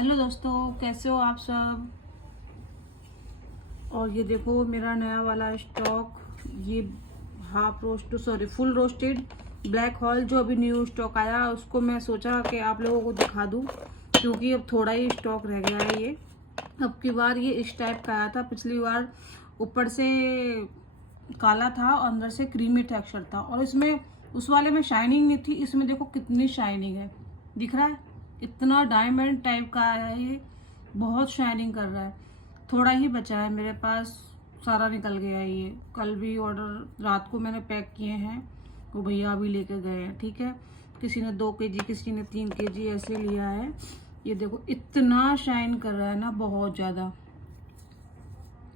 Hello दोस्तों, कैसे हो आप सब। और ये देखो मेरा नया वाला स्टॉक, ये फुल रोस्टेड ब्लैक हॉल जो अभी न्यू स्टॉक आया, उसको मैं सोचा कि आप लोगों को दिखा दूं क्योंकि अब थोड़ा ही स्टॉक रह गया है। ये अब की बार ये इस टाइप का आया था, पिछली बार ऊपर से काला था और अंदर से क्रीमी टेक्सचर था, और इसमें उस वाले में शाइनिंग नहीं थी, इसमें देखो कितनी शाइनिंग है, दिख रहा है। इतना डायमंड टाइप का है ये, बहुत शाइनिंग कर रहा है। थोड़ा ही बचा है मेरे पास, सारा निकल गया है ये। कल भी ऑर्डर रात को मैंने पैक किए हैं, वो भैया अभी लेके गए हैं। ठीक है, किसी ने 2 केजी, किसी ने 3 केजी ऐसे लिया है। ये देखो इतना शाइन कर रहा है ना, बहुत ज़्यादा,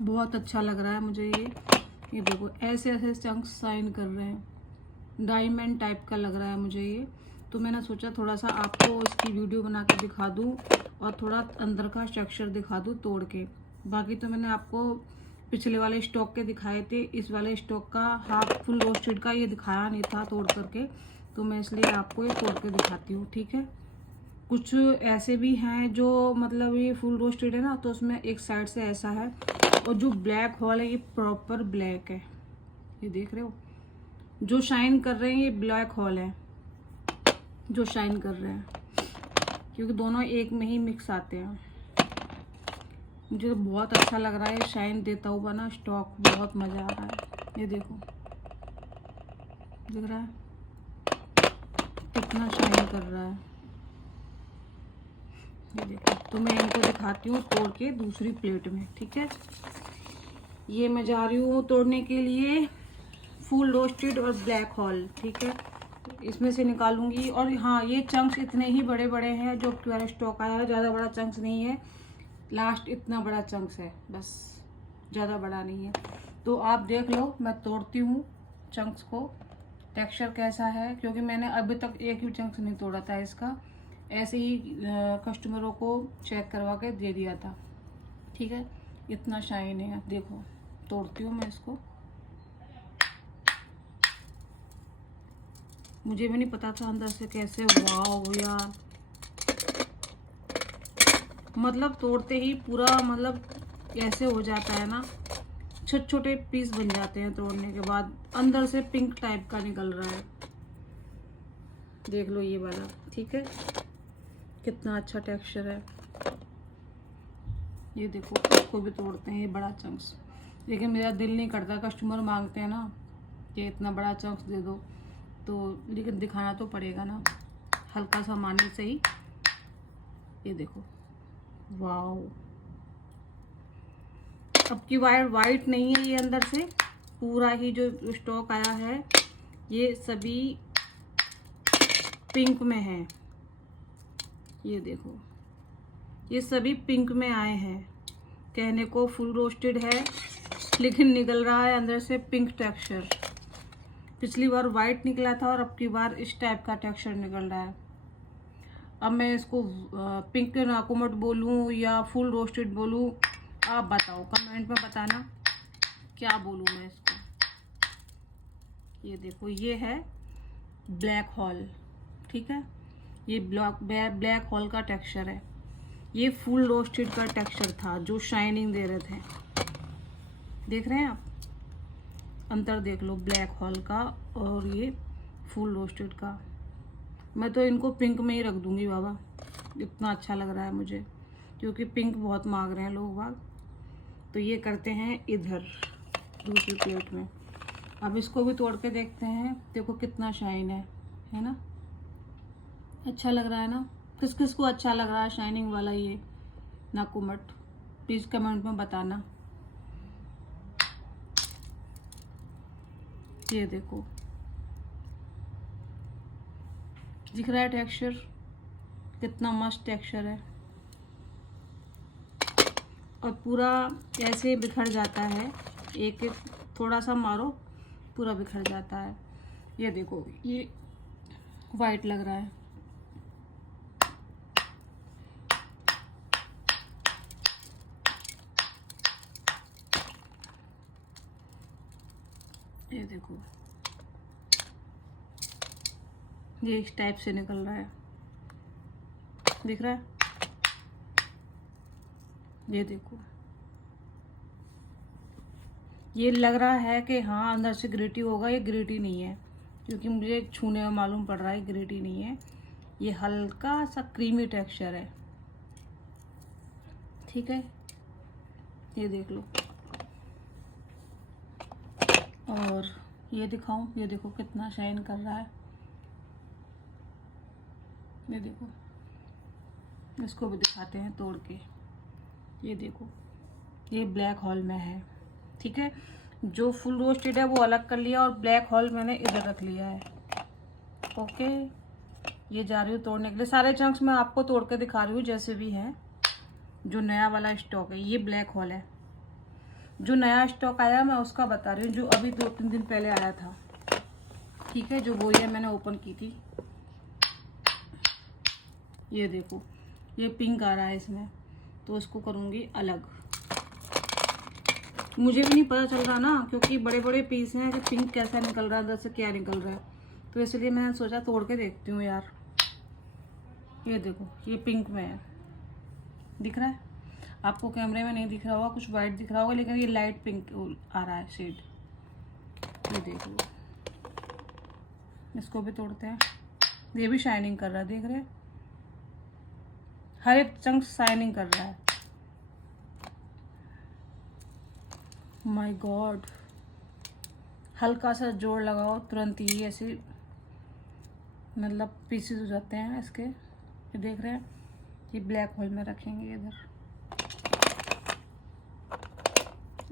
बहुत अच्छा लग रहा है मुझे ये देखो ऐसे ऐसे चंक्स शाइन कर रहे हैं, डायमंड टाइप का लग रहा है मुझे ये। तो मैंने सोचा थोड़ा सा आपको इसकी वीडियो बना के दिखा दूं और थोड़ा अंदर का स्ट्रक्चर दिखा दूं तोड़ के। बाकी तो मैंने आपको पिछले वाले स्टॉक के दिखाए थे, इस वाले स्टॉक का हाफ फुल रोस्टेड का ये दिखाया नहीं था तोड़ करके, तो मैं इसलिए आपको ये तोड़ के दिखाती हूँ। ठीक है, कुछ ऐसे भी हैं जो मतलब ये फुल रोस्टेड है ना, तो उसमें एक साइड से ऐसा है, और जो ब्लैक हॉल है ये प्रॉपर ब्लैक है। ये देख रहे हो, जो शाइन कर रहे हैं ये ब्लैक हॉल है जो शाइन कर रहे हैं, क्योंकि दोनों एक में ही मिक्स आते हैं। मुझे तो बहुत अच्छा लग रहा है शाइन देता हुआ ना स्टॉक, बहुत मज़ा आ रहा है। ये देखो, दिख रहा है कितना शाइन कर रहा है। ये देखो, तो मैं इनको दिखाती हूँ तोड़ के दूसरी प्लेट में। ठीक है, ये मैं जा रही हूँ तोड़ने के लिए फुल रोस्टेड और ब्लैक हॉल। ठीक है, इसमें से निकालूंगी। और हाँ, ये चंक्स इतने ही बड़े बड़े हैं जो वाला स्टॉक आया है, ज़्यादा बड़ा चंक्स नहीं है, लास्ट इतना बड़ा चंक्स है बस, ज़्यादा बड़ा नहीं है। तो आप देख लो, मैं तोड़ती हूँ चंक्स को, टेक्सचर कैसा है, क्योंकि मैंने अभी तक एक भी चंक्स नहीं तोड़ा था इसका, ऐसे ही कस्टमरों को चेक करवा के दे दिया था। ठीक है, इतना शाइन है, देखो तोड़ती हूँ मैं इसको। मुझे भी नहीं पता था अंदर से कैसे, वाव यार, मतलब तोड़ते ही पूरा मतलब ऐसे हो जाता है ना, छोटे छोटे पीस बन जाते हैं तोड़ने के बाद। अंदर से पिंक टाइप का निकल रहा है, देख लो ये वाला। ठीक है, कितना अच्छा टेक्सचर है। ये देखो, इसको भी तोड़ते हैं, ये बड़ा चंक्स, लेकिन मेरा दिल नहीं करता, कस्टमर मांगते हैं ना कि इतना बड़ा चंक्स दे दो, तो लेकिन दिखाना तो पड़ेगा ना, हल्का सा माने से ही। ये देखो, वाओ, अब की वायर वाइट नहीं है ये, अंदर से पूरा ही जो स्टॉक आया है ये सभी पिंक में है। ये देखो, ये सभी पिंक में आए हैं, कहने को फुल रोस्टेड है लेकिन निकल रहा है अंदर से पिंक टेक्सचर। पिछली बार वाइट निकला था और अब की बार इस टाइप का टेक्सचर निकल रहा है। अब मैं इसको पिंक नाकुमट बोलूं या फुल रोस्टेड बोलूं, आप बताओ कमेंट में बताना क्या बोलूं मैं इसको। ये देखो, ये है ब्लैक हॉल। ठीक है, ये ब्लैक हॉल का टेक्सचर है, ये फुल रोस्टेड का टेक्सचर था जो शाइनिंग दे रहे थे। देख रहे हैं आप, अंतर देख लो ब्लैक हॉल का और ये फुल रोस्टेड का। मैं तो इनको पिंक में ही रख दूंगी बाबा, इतना अच्छा लग रहा है मुझे, क्योंकि पिंक बहुत मांग रहे हैं लोग बाग। तो ये करते हैं इधर दूसरी प्लेट में। अब इसको भी तोड़ के देखते हैं, देखो कितना शाइन है ना, अच्छा लग रहा है ना। किस किस को अच्छा लग रहा है शाइनिंग वाला ये नाकुमट, प्लीज़ कमेंट में बताना। ये देखो, दिख रहा है टेक्सचर, कितना मस्त टेक्सचर है, और पूरा ऐसे बिखर जाता है, एक एक थोड़ा सा मारो पूरा बिखर जाता है। ये देखो, ये वाइट लग रहा है, ये देखो, ये इस टाइप से निकल रहा है, दिख रहा है। ये देखो, ये लग रहा है कि हाँ अंदर से ग्रेटी होगा, ये ग्रेटी नहीं है, क्योंकि मुझे छूने में मालूम पड़ रहा है ग्रेटी नहीं है, ये हल्का सा क्रीमी टेक्सचर है। ठीक है, ये देख लो। और ये दिखाऊं, ये देखो कितना शाइन कर रहा है, ये देखो। इसको भी दिखाते हैं तोड़ के। ये देखो, ये ब्लैक हॉल में है। ठीक है, जो फुल रोस्टेड है वो अलग कर लिया और ब्लैक हॉल मैंने इधर रख लिया है। ओके, ये जा रही हूँ तोड़ने के लिए। सारे चंक्स मैं आपको तोड़ के दिखा रही हूँ जैसे भी हैं। जो नया वाला स्टॉक है ये ब्लैक हॉल है, जो नया स्टॉक आया मैं उसका बता रही हूँ, जो अभी 2-3 दिन पहले आया था। ठीक है, जो बोरिया मैंने ओपन की थी। ये देखो, ये पिंक आ रहा है इसमें, तो इसको करूँगी अलग। मुझे भी नहीं पता चल रहा ना, क्योंकि बड़े बड़े पीस हैं कि पिंक कैसा निकल रहा है, अंदर से क्या निकल रहा है, तो इसलिए मैंने सोचा तोड़ के देखती हूँ यार। ये देखो, ये पिंक में है, दिख रहा है आपको? कैमरे में नहीं दिख रहा होगा, कुछ वाइट दिख रहा होगा, लेकिन ये लाइट पिंक आ रहा है शेड। ये देख लो, इसको भी तोड़ते हैं। ये भी शाइनिंग कर रहा है, देख रहे हैं? हर एक चंक शाइनिंग कर रहा है। माय गॉड, हल्का सा जोड़ लगाओ तुरंत ही ऐसे मतलब पीसेस हो जाते हैं इसके। ये देख रहे हैं, ये ब्लैक होल में रखेंगे इधर।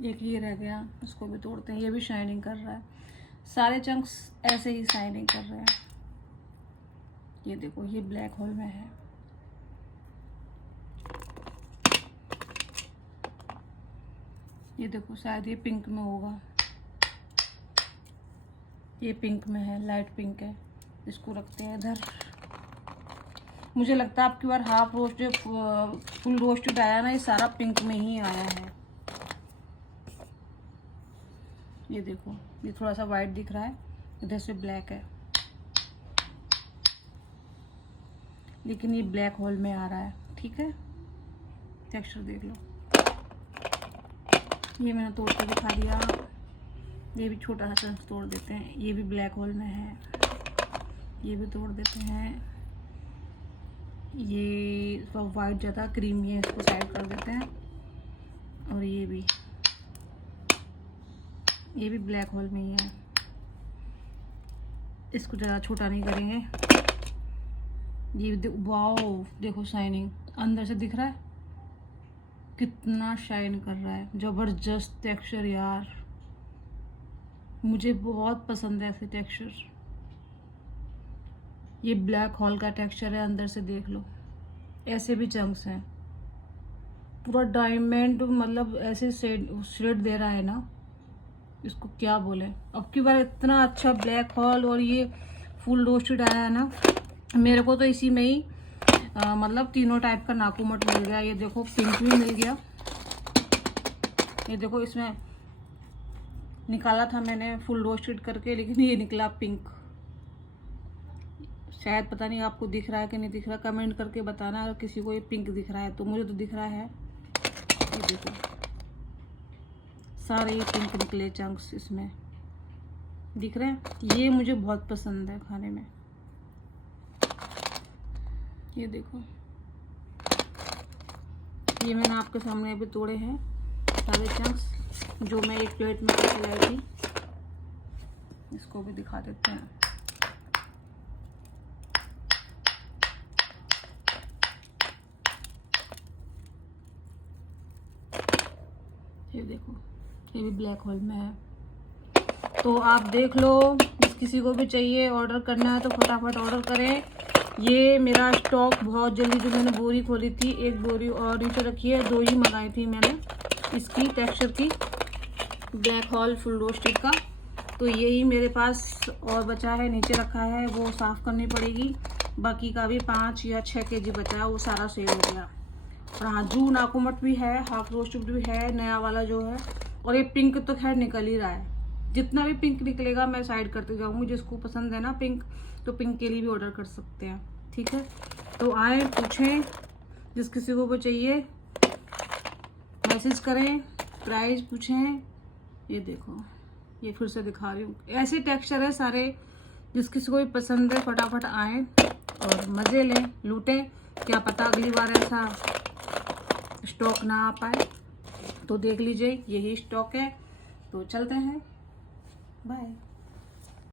एक ये रह गया, इसको भी तोड़ते हैं। ये भी शाइनिंग कर रहा है, सारे चंक्स ऐसे ही शाइनिंग कर रहे हैं। ये देखो, ये ब्लैक होल में है। ये देखो, शायद ये पिंक में होगा। ये पिंक में है, लाइट पिंक है। इसको रखते हैं इधर। मुझे लगता है आपकी बार हाफ रोस्टेड फुल रोस्टेड आया ना, ये सारा पिंक में ही आया है। ये देखो, ये थोड़ा सा वाइट दिख रहा है, इधर से ब्लैक है, लेकिन ये ब्लैक होल में आ रहा है। ठीक है, टेक्सचर देख लो। ये मैंने तोड़ के दिखा दिया। ये भी छोटा सा चंक तोड़ देते हैं, ये भी ब्लैक होल में है। ये भी तोड़ देते हैं। ये सब वाइट ज़्यादा क्रीमी है, इसको साइड कर देते हैं। और ये भी ब्लैक होल में ही है, इसको ज़्यादा छोटा नहीं करेंगे। ये वाओ, देखो शाइनिंग अंदर से दिख रहा है, कितना शाइन कर रहा है। जबरदस्त टेक्सचर यार, मुझे बहुत पसंद है ऐसे टेक्सचर। ये ब्लैक होल का टेक्सचर है, अंदर से देख लो। ऐसे भी चंक्स हैं, पूरा डायमंड मतलब ऐसे शेड दे रहा है ना, इसको क्या बोले। अब की बार इतना अच्छा ब्लैक होल और ये फुल रोस्टेड आया है ना, मेरे को तो इसी में ही मतलब तीनों टाइप का नाकूमट मिल गया। ये देखो, पिंक भी मिल गया। ये देखो, इसमें निकाला था मैंने फुल रोस्टेड करके, लेकिन ये निकला पिंक। शायद पता नहीं आपको दिख रहा है कि नहीं दिख रहा, कमेंट करके बताना अगर किसी को ये पिंक दिख रहा है तो। मुझे तो दिख रहा है। ये देखो, सारे ये पिंक निकले चंक्स इसमें, दिख रहे हैं? ये मुझे बहुत पसंद है खाने में। ये देखो, ये मैंने आपके सामने अभी तोड़े हैं सारे चंक्स, जो मैं एक प्लेट में लेके लाई थी। इसको भी दिखा देते हैं। ये देखो, ये भी ब्लैक होल में है। तो आप देख लो, किसी को भी चाहिए ऑर्डर करना है तो फटाफट ऑर्डर करें। ये मेरा स्टॉक बहुत जल्दी, जो मैंने बोरी खोली थी, एक बोरी और नीचे रखी है, 2 ही मंगाई थी मैंने इसकी टेक्सचर की, ब्लैक होल फुल रोस्टेड का। तो यही मेरे पास और बचा है, नीचे रखा है, वो साफ़ करनी पड़ेगी। बाकी का भी 5 या 6 केजी बचा है, वो सारा सेल हो गया। और हाँ, जू नाकुमट भी है, हाफ रोस्टेड भी है, नया वाला जो है। और ये पिंक तो खैर निकल ही रहा है। जितना भी पिंक निकलेगा मैं साइड करते जाऊंगी। जिसको पसंद है ना पिंक, तो पिंक के लिए भी ऑर्डर कर सकते हैं। ठीक है, तो आए, पूछें, जिस किसी को वो चाहिए मैसेज करें, प्राइस पूछें। ये देखो, ये फिर से दिखा रही हूँ, ऐसे टेक्सचर है सारे, जिस किसी को भी पसंद है फटाफट आए और मज़े लें, लूटें। क्या पता अगली बार ऐसा स्टॉक ना आ पाए, तो देख लीजिए यही स्टॉक है। तो चलते हैं, बाय।